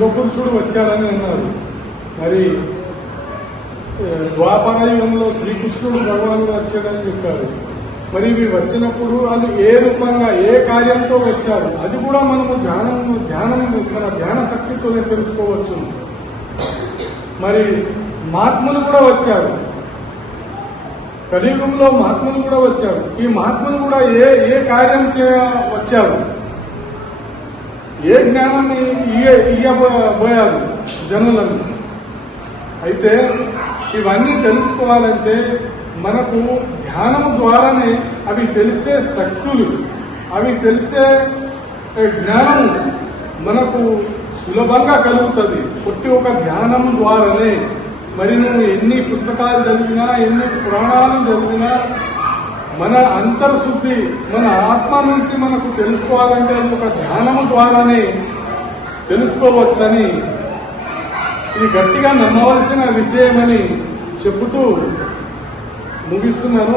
యుగపురుషుడు వచ్చారని అన్నారు. మరి ఏ, ద్వాపర యుగంలో శ్రీకృష్ణుడు భగవానుడు వచ్చాడని చెప్పారు. మరి ఇవి వచ్చినప్పుడు వాళ్ళు ఏ రూపంగా ఏ కార్యంతో వచ్చారు? అది కూడా మనము ధ్యానం ధ్యానం మన ధ్యాన శక్తితోనే తెలుసుకోవచ్చు. మరి మహాత్ములు కూడా వచ్చారు. కలియుగంలో మహాత్ములు కూడా వచ్చారు. ఈ మహాత్ములు కూడా ఏ ఏ కార్యం చేయ వచ్చారు? ఏ జ్ఞానాన్ని ఇయ్య ఇయ్యబోయారు జనులను? అయితే ఇవన్నీ తెలుసుకోవాలంటే మనకు ధ్యానము ద్వారానే అవి తెలిసే శక్తులు అవి తెలిసే జ్ఞానము మనకు సులభంగా కలుగుతుంది. పుట్టి ఒక ధ్యానము ద్వారానే. మరి నువ్వు ఎన్ని పుస్తకాలు చదివినా ఎన్ని పురాణాలు చదివినా మన అంతర్శుద్ధి మన ఆత్మ నుంచి మనకు తెలుసుకోవాలంటే ఒక ధ్యానము ద్వారానే తెలుసుకోవచ్చని ఇది గట్టిగా నమ్మవలసిన విషయమని చెబుతూ ముగిస్తున్నాను.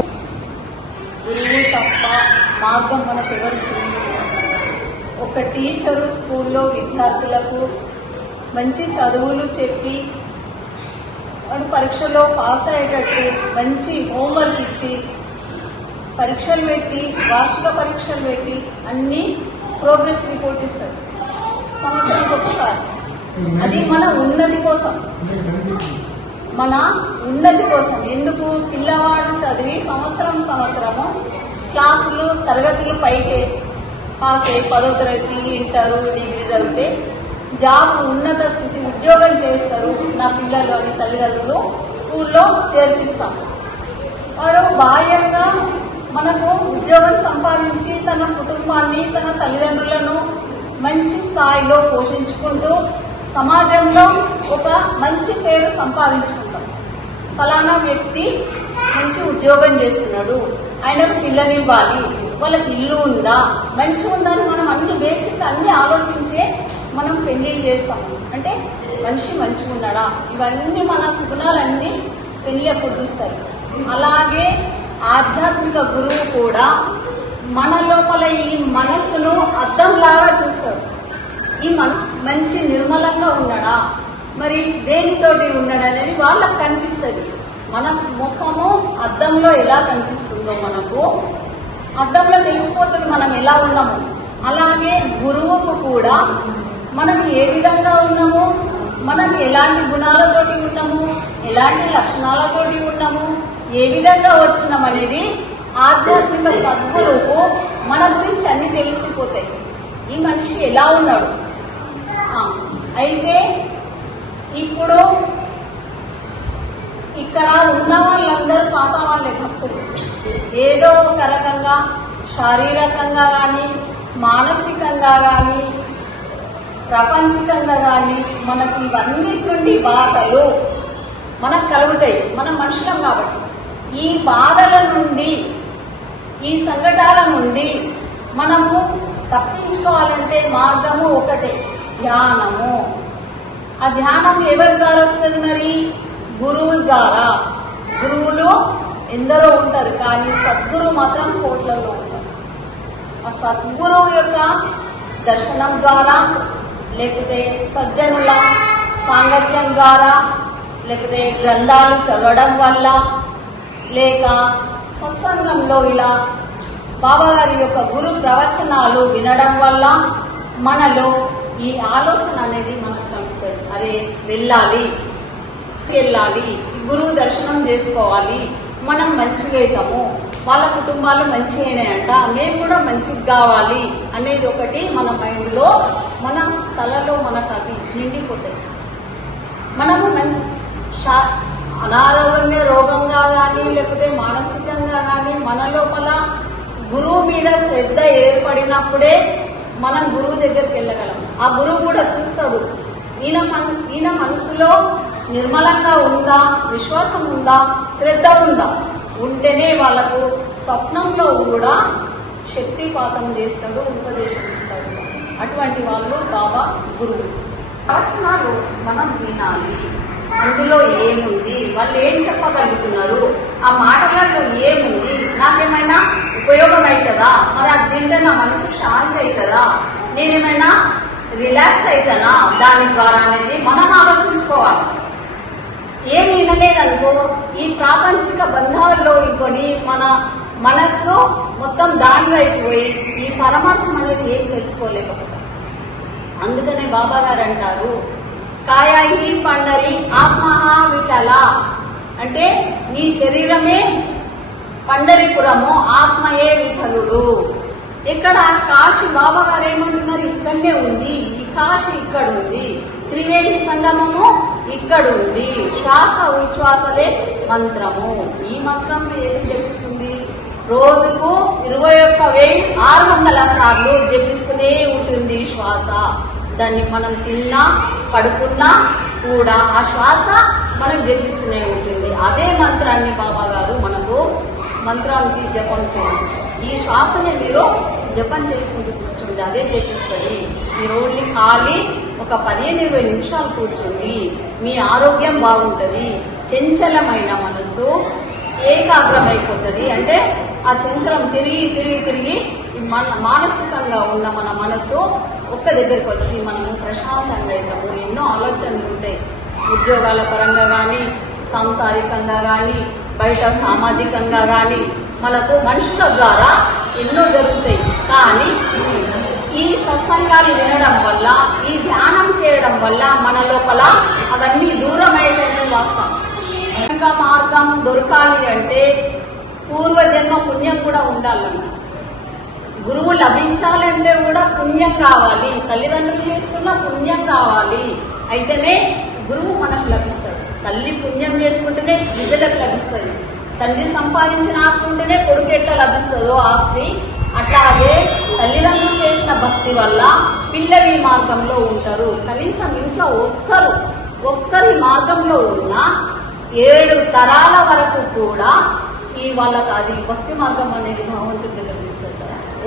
గురువు తప్ప మార్గం మనకు ఎవరు ఒక టీచరు స్కూల్లో విద్యార్థులకు మంచి చదువులు చెప్పి పరీక్షలో పాస్ అయ్యేటట్టు మంచి హోంవర్క్ ఇచ్చి పరీక్షలు పెట్టి వార్షిక పరీక్షలు పెట్టి అన్ని ప్రోగ్రెస్ రిపోర్ట్ ఇస్తారు. సంవత్సరానికి ఒకసారి. అది మన ఉన్నతి కోసం. మన ఉన్నతి కోసం. ఎందుకు? పిల్లవాడు చదివి సంవత్సరం సంవత్సరము క్లాసులు తరగతులు పైకే పాస్ అయ్యి పదో తరగతి ఇంటరు డిగ్రీ చదివితే జాబ్ ఉన్నత స్థితి ఉద్యోగం చేస్తారు నా పిల్లలు అని తల్లిదండ్రులు స్కూల్లో చేర్పిస్తాం వాడు బాహ్యంగా మనకు ఉద్యోగం సంపాదించి తన కుటుంబాన్ని తన తల్లిదండ్రులను మంచి స్థాయిలో పోషించుకుంటూ సమాజంలో ఒక మంచి పేరు సంపాదించుకుంటాం. ఫలానా వ్యక్తి మంచి ఉద్యోగం చేస్తున్నాడు. ఆయనకు పిల్లలు ఇవ్వాలి వాళ్ళకి ఇల్లు ఉందా? మంచి ఉందని మనం అన్ని బేసిక్ అన్ని ఆలోచించే మనం పెళ్ళిళ్ళు చేస్తాం. అంటే మనిషి మంచిగా ఉన్నాడా ఇవన్నీ మన సుగుణాలన్నీ పెళ్ళి అప్పుడు చూస్తాయి అలాగే ఆధ్యాత్మిక గురువు కూడా మన లోపల ఈ మనస్సును అద్దంలాగా చూస్తాడు. ఈ మన మంచి నిర్మలంగా ఉన్నాడా? మరి దేనితోటి ఉన్నాడు అనేది వాళ్ళకి కనిపిస్తుంది. మన ముఖము అద్దంలో ఎలా కనిపిస్తుందో మనకు అద్దంలో తెలిసిపోతుంది మనం ఎలా ఉన్నాము. అలాగే గురువుకు కూడా మనం ఏ విధంగా ఉన్నాము మనం ఎలాంటి గుణాలతోటి ఉన్నాము ఎలాంటి లక్షణాలతోటి ఉన్నాము ఏ విధంగా వచ్చినాం అనేది ఆధ్యాత్మిక సద్గురువు మన గురించి అన్ని తెలిసిపోతాయి. ఈ మనిషి ఎలా ఉన్నాడు? అయితే ఇప్పుడు ఇక్కడ ఉన్న వాళ్ళందరూ పాత వాళ్ళే భక్తులు. ఏదో ఒక రకంగా శారీరకంగా కానీ మానసికంగా కానీ ప్రపంచికంగా కానీ మనకి ఇవన్నిటి నుండి బాధలు మనకు కలుగుతాయి. మనం మనుషులం కాబట్టి. ఈ బాధల నుండి ఈ సంకటాల నుండి మనము తప్పించుకోవాలంటే మార్గము ఒకటే ధ్యానము. ఆ ధ్యానం ఎవరి ద్వారా వస్తుంది మరి? గురువు ద్వారా. గురువులు ఎందరో ఉంటారు కానీ సద్గురు మాత్రం కోట్లలో ఉంటారు. ఆ సద్గురువు యొక్క దర్శనం ద్వారా లేకపోతే సజ్జనుల సాంగత్యం ద్వారా లేకపోతే గ్రంథాలు చదవడం వల్ల లేక సత్సంగంలో ఇలా బాబాగారి యొక్క గురు ప్రవచనాలు వినడం వల్ల మనలో ఈ ఆలోచన అనేది మనకు కలుగుతుంది. అరే వెళ్ళాలి వెళ్ళాలి గురువు దర్శనం చేసుకోవాలి మనం మంచిగా అవుతాము వాళ్ళ కుటుంబాలు మంచిగానే అంట మేము కూడా మంచిగా కావాలి అనేది ఒకటి మన మైండ్లో మన తలలో మనకు అది నిండిపోతాయి. మనము మంచి అనారోగ్యమే రోగంగా కానీ లేకపోతే మానసికంగా కానీ మన లోపల గురువు మీద శ్రద్ధ ఏర్పడినప్పుడే మనం గురువు దగ్గరికి వెళ్ళగలం. ఆ గురువు కూడా చూస్తాడు ఈయన మన ఈయన మనసులో నిర్మలంగా ఉందా విశ్వాసం ఉందా శ్రద్ధ ఉందా? ఉంటేనే వాళ్ళకు స్వప్నంలో కూడా శక్తిపాతం చేస్తాడు ఉపదేశం ఇస్తాడు. అటువంటి వాళ్ళు బాబా గురువు. ప్రవచనాలు మనం వినాలి. అందులో ఏముంది? వాళ్ళు ఏం చెప్పగలుగుతున్నారు? ఆ మాటలలో ఏముంది? నాకేమైనా ఉపయోగం అవుతుందా మరి అది తింటే నా మనసు శాంతి అవుతుందా నేనేమైనా రిలాక్స్ అవుతానా దాని ద్వారా అనేది మనం ఆలోచించుకోవాలి. ఏం వినలేదనుకో ఈ ప్రాపంచిక బంధాలలో ఇవ్వని మన మనస్సు మొత్తం దాని అయిపోయి ఈ పరమార్థం అనేది ఏం తెలుసుకోలేకపోతాం అందుకనే బాబా గారు అంటారు కాయాయి పండరి ఆత్మహా విఠల అంటే నీ శరీరమే పండరిపురము ఆత్మయే విఠలుడు. ఇక్కడ కాశీ బాబా గారు ఏమంటున్నారు? ఇక్కడనే ఉంది. ఈ కాశీ ఇక్కడ ఉంది త్రివేణి సంగమము ఇక్కడ ఉంది శ్వాస ఉచ్ఛ్వాసలే మంత్రము. ఈ మంత్రం ఏది జపిస్తుంది? రోజుకు ఇరవై ఒక్క వెయ్యి ఆరు వందల సార్లు జపిస్తూనే ఉంటుంది శ్వాస. దాన్ని మనం తిన్నా పడుకున్నా కూడా ఆ శ్వాస మనం జపిస్తూనే ఉంటుంది. అదే మంత్రాన్ని బాబా గారు మనకు మంత్రానికి జపం చేయండి ఈ శ్వాసని మీరు జపం చేసుకుంటూ కూర్చుంది అదే జపిస్తుంది. మీరు ఓన్లీ ఖాళీ ఒక పదిహేను ఇరవై నిమిషాలు కూర్చుంది మీ ఆరోగ్యం బాగుంటుంది. చంచలమైన మనసు ఏకాగ్రమైపోతుంది. అంటే ఆ చంచలం తిరిగి తిరిగి తిరిగి మన మానసికంగా ఉన్న మన మనసు ఒక్క దగ్గరికి వచ్చి మనము ప్రశాంతంగా అవుతాము ఎన్నో ఆలోచనలు ఉంటాయి. ఉద్యోగాల పరంగా కానీ సాంసారికంగా కానీ బయట సామాజికంగా కానీ మనకు మనుషుల ద్వారా ఎన్నో జరుగుతాయి. కానీ ఈ సత్సంగాలు వినడం వల్ల ఈ ధ్యానం చేయడం వల్ల మన లోపల అవన్నీ దూరం వాస్తాం వాస్తవం. మార్గం దొరకాలి అంటే పూర్వజన్మ పుణ్యం కూడా ఉండాలన్నమాట. గురువు లభించాలంటే కూడా పుణ్యం కావాలి. తల్లిదండ్రులు చేసుకున్న పుణ్యం కావాలి. అయితేనే గురువు మనకు లభిస్తాడు. తల్లి పుణ్యం చేసుకుంటేనే బిడ్డలకు లభిస్తుంది తండ్రి సంపాదించిన ఆస్తి ఉంటేనే కొడుకు ఎట్లా లభిస్తుందో ఆస్తి. అట్లాగే తల్లిదండ్రులు చేసిన భక్తి వల్ల పిల్లలు ఈ మార్గంలో ఉంటారు. కనీసం ఇంట్లో ఒక్కరు ఒక్కరి మార్గంలో ఉన్న ఏడు తరాల వరకు కూడా ఈ వాళ్ళకి అది భక్తి మార్గం అనేది భగవంతుడి దగ్గర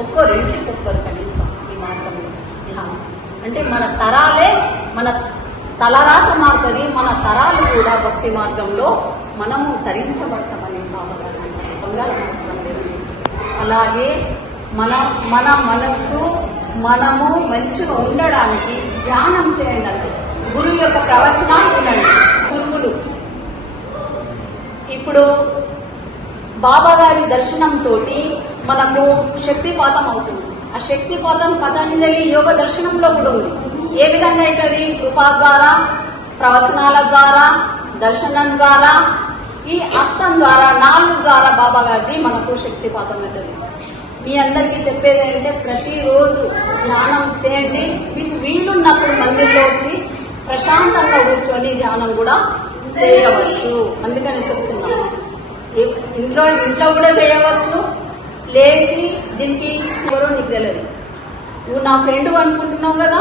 ఒక్కరింటికి ఒక్కరు కనీసం ఈ మార్గంలో అంటే మన తరాలే మన తలరాత మారుతుంది మన తరాలు కూడా భక్తి మార్గంలో మనము తరించబడతామని అవసరం లేదు. అలాగే మన మన మనస్సు మనము మంచిగా ఉండడానికి ధ్యానం చేయండి అది గురువు యొక్క ప్రవచనాలు వినండి. గురువులు ఇప్పుడు బాబా గారి దర్శనంతో మనకు శక్తిపాతం అవుతుంది. ఆ శక్తిపాతం పతంజలి యోగ దర్శనంలో కూడా ఉంది. ఏ విధంగా అవుతుంది కృపా ద్వారా ప్రవచనాల ద్వారా దర్శనం ద్వారా ఈ అస్తం ద్వారా నాలుగు ద్వారా బాబా గారిది మనకు శక్తిపాతం అవుతుంది. మీ అందరికీ చెప్పేది ఏంటంటే ప్రతిరోజు ధ్యానం చేయండి. మీకు వీలున్నప్పుడు మందిర్లో వచ్చి ప్రశాంతంగా కూర్చొని ధ్యానం కూడా చేయవచ్చు. అందుకని చెప్తున్నాను. ఇంట్లో ఇంట్లో కూడా చేయవచ్చు. లేచి దీనికి ఎవరో నీకు తెలియదు నువ్వు నా ఫ్రెండ్ అనుకుంటున్నావు కదా?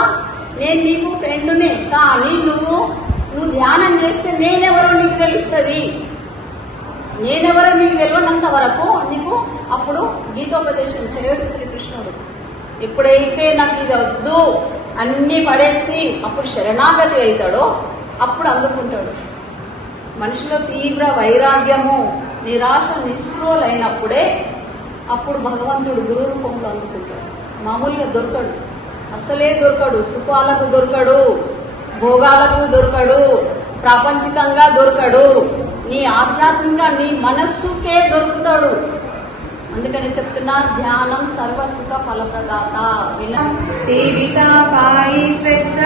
నేను నీకు ఫ్రెండ్నే. కానీ నువ్వు నువ్వు ధ్యానం చేస్తే నేనెవరో నీకు తెలుస్తుంది. నేనెవరో నీకు తెలియనంత వరకు నీకు అప్పుడు గీతోపదేశం చేయడు శ్రీకృష్ణుడు. ఎప్పుడైతే నాకు ఇది వద్దు అన్నీ పడేసి అప్పుడు శరణాగతి అవుతాడో అప్పుడు అందుకుంటాడు. మనిషిలో తీవ్ర వైరాగ్యము నిరాశ నిస్పృహలైనప్పుడే అప్పుడు భగవంతుడు గురు రూపంలో అనుకుంటాడు. మామూలుగా దొరకడు. అసలే దొరకడు. సుఖాలకు దొరకడు. భోగాలకు దొరకడు. ప్రాపంచికంగా దొరకడు. నీ ఆధ్యాత్మికంగా నీ మనస్సుకే దొరుకుతాడు. అందుకని చెప్తున్నా ధ్యానం సర్వసుఖ ఫలప్రదాత. దేవితాయి శ్రద్ధ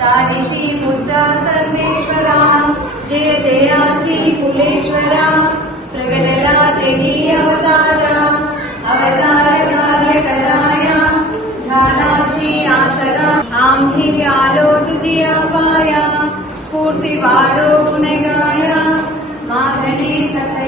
తారిషి బుద్ధ సర్వేశ్వర. జయ జయాచి కులేశ్వర జగీ అవతార स्फूर्तिवाडो पुनगाया माधने सत